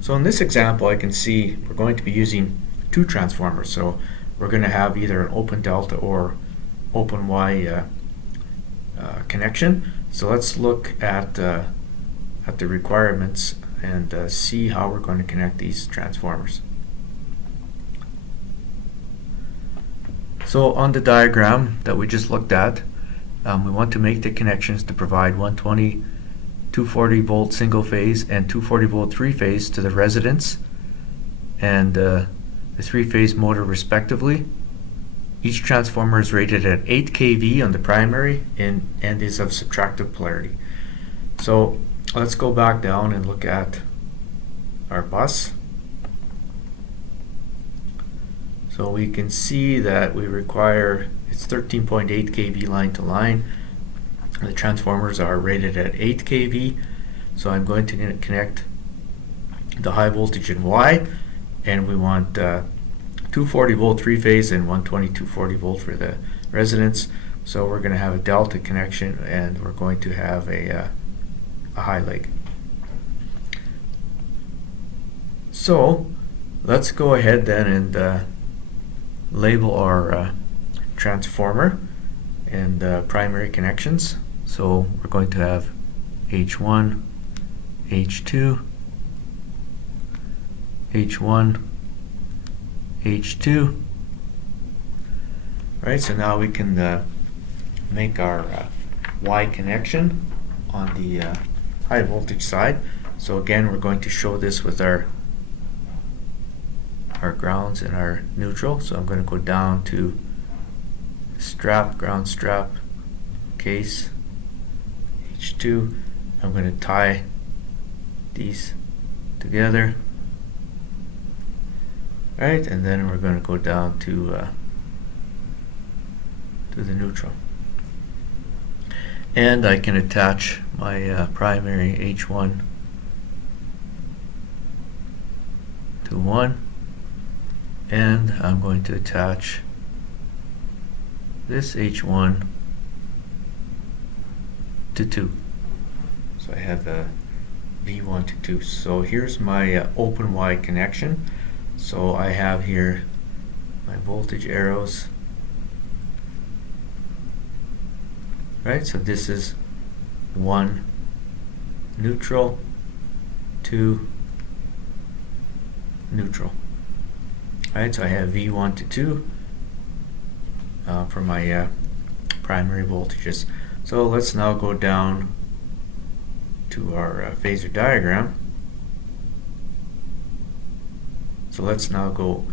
So in this example, I can see we're going to be using two transformers. So we're going to have either an open delta or open Y connection. So let's look at the requirements and see how we're going to connect these transformers. So on the diagram that we just looked at, we want to make the connections to provide 120 240 volt single phase and 240 volt three phase to the residence and the three phase motor respectively. Each transformer is rated at 8 kV on the primary and is of subtractive polarity. So let's go back down and look at our bus. So we can see that we require, it's 13.8 kV line to line. The transformers are rated at 8 kV, so I'm going to connect the high voltage in Y, and we want 240 volt three phase and 120 240 volt for the residence. So we're going to have a delta connection, and we're going to have a high leg. So let's go ahead then and label our transformer and primary connections. So we're going to have H1, H2, H1, H2. Right, so now we can make our Y connection on the high voltage side. So again, we're going to show this with our grounds and our neutral. So I'm going to go down to strap, ground strap, case, H2. I'm going to tie these together. Right, and then we're going to go down to the neutral. And I can attach my primary H1 to 1, and I'm going to attach this H1 to 2. So I have a V1 to 2. So here's my open Y connection. So I have here my voltage arrows. Right, so this is 1 neutral, 2 neutral. Right, so I have V1 to 2 for my primary voltages. So let's now go down to our phasor diagram. So let's now go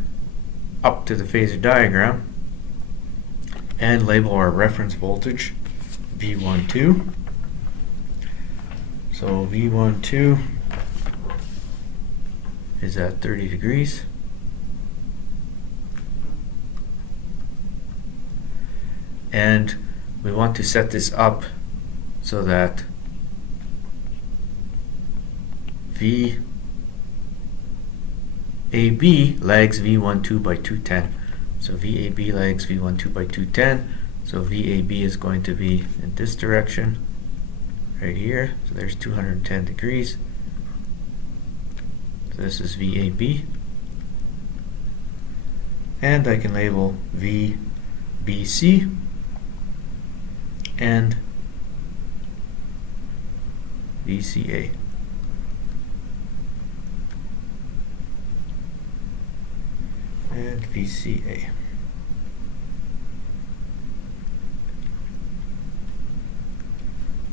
up to the phasor diagram and label our reference voltage V12. So V12 is at 30 degrees. And we want to set this up so that VAB lags V12 by 210. So VAB lags V12 by 210. So VAB is going to be in this direction, right here. So there's 210 degrees. So this is VAB. And I can label VBC and VCA. And VCA.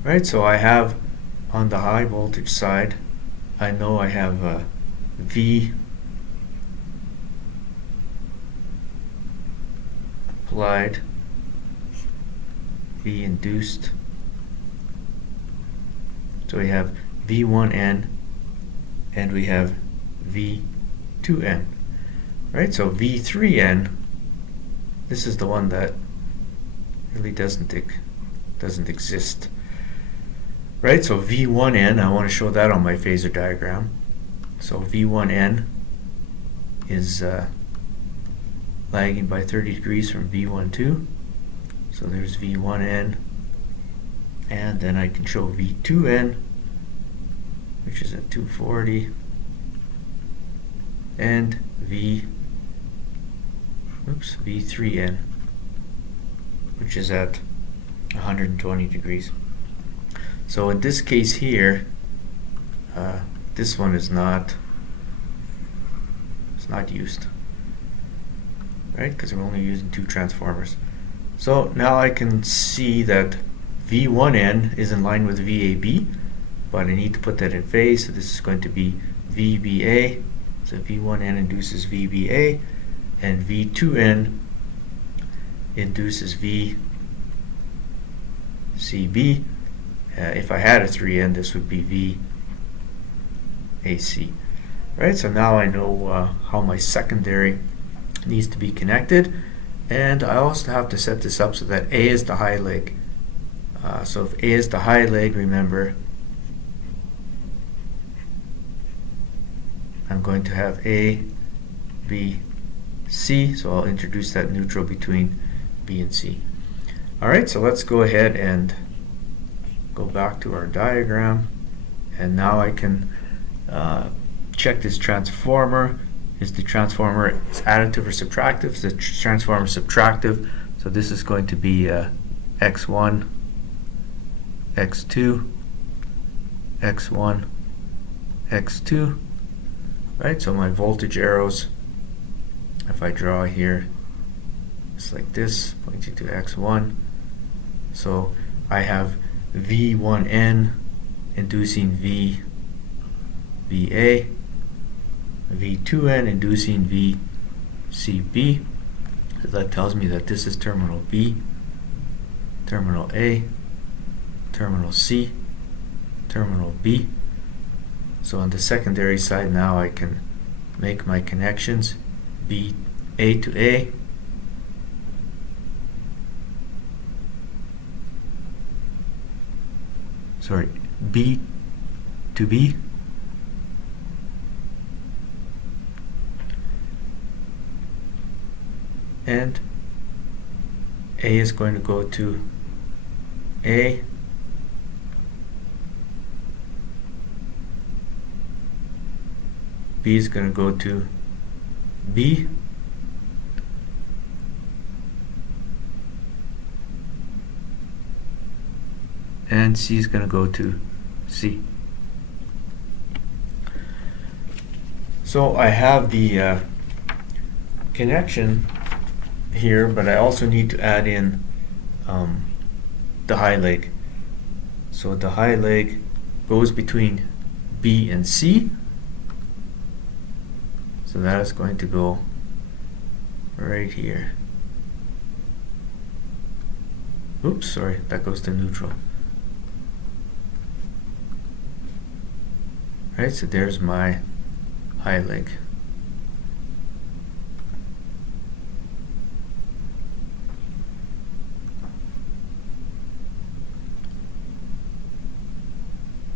Right, so I have on the high voltage side, I know I have V applied, V induced. So we have V1N and we have V2N. Right, so V3N, this is the one that really doesn't exist. Right, so V1N, I want to show that on my phasor diagram. So V1N is lagging by 30 degrees from V12. So there's V1N, and then I can show V2N, which is at 240, and V3N, which is at 120 degrees. So in this case here, this one is not used, right? Because we're only using 2 transformers. So now I can see that V1N is in line with VAB, but I need to put that in phase. So this is going to be VBA. So V1N induces VBA, and V2N induces VCB. If I had a 3N, this would be VAC. Right, so now I know how my secondary needs to be connected, and I also have to set this up so that A is the high leg. So if A is the high leg, remember, I'm going to have A, B, C, so I'll introduce that neutral between B and C. Alright, so let's go ahead and go back to our diagram, and now I can check this transformer. Is the transformer additive or subtractive? Is the transformer subtractive? So this is going to be X1, X2, X1, X2. Right, so my voltage arrows, if I draw here, it's like this, pointing to X1. So I have V1N inducing VBA, V2N inducing VCB. So that tells me that this is terminal B, terminal A, terminal C, terminal B. So on the secondary side now I can make my connections B, A to A, sorry, B to B, and A is going to go to A, B is going to go to B, and C is going to go to C. So I have the connection here, but I also need to add in the high leg. So the high leg goes between B and C. So that is going to go right here. Oops, sorry, that goes to neutral. Right, so there's my high leg.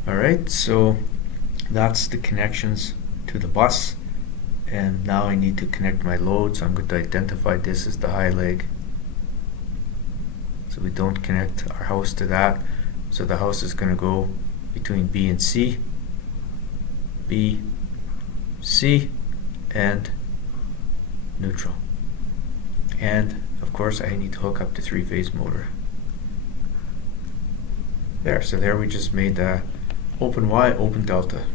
Alright, so that's the connections to the bus. And now I need to connect my load, so I'm going to identify this as the high leg. So we don't connect our house to that. So the house is going to go between B and C, B, C, and neutral. And of course I need to hook up the 3-phase motor. There, so there we just made open Y, open delta.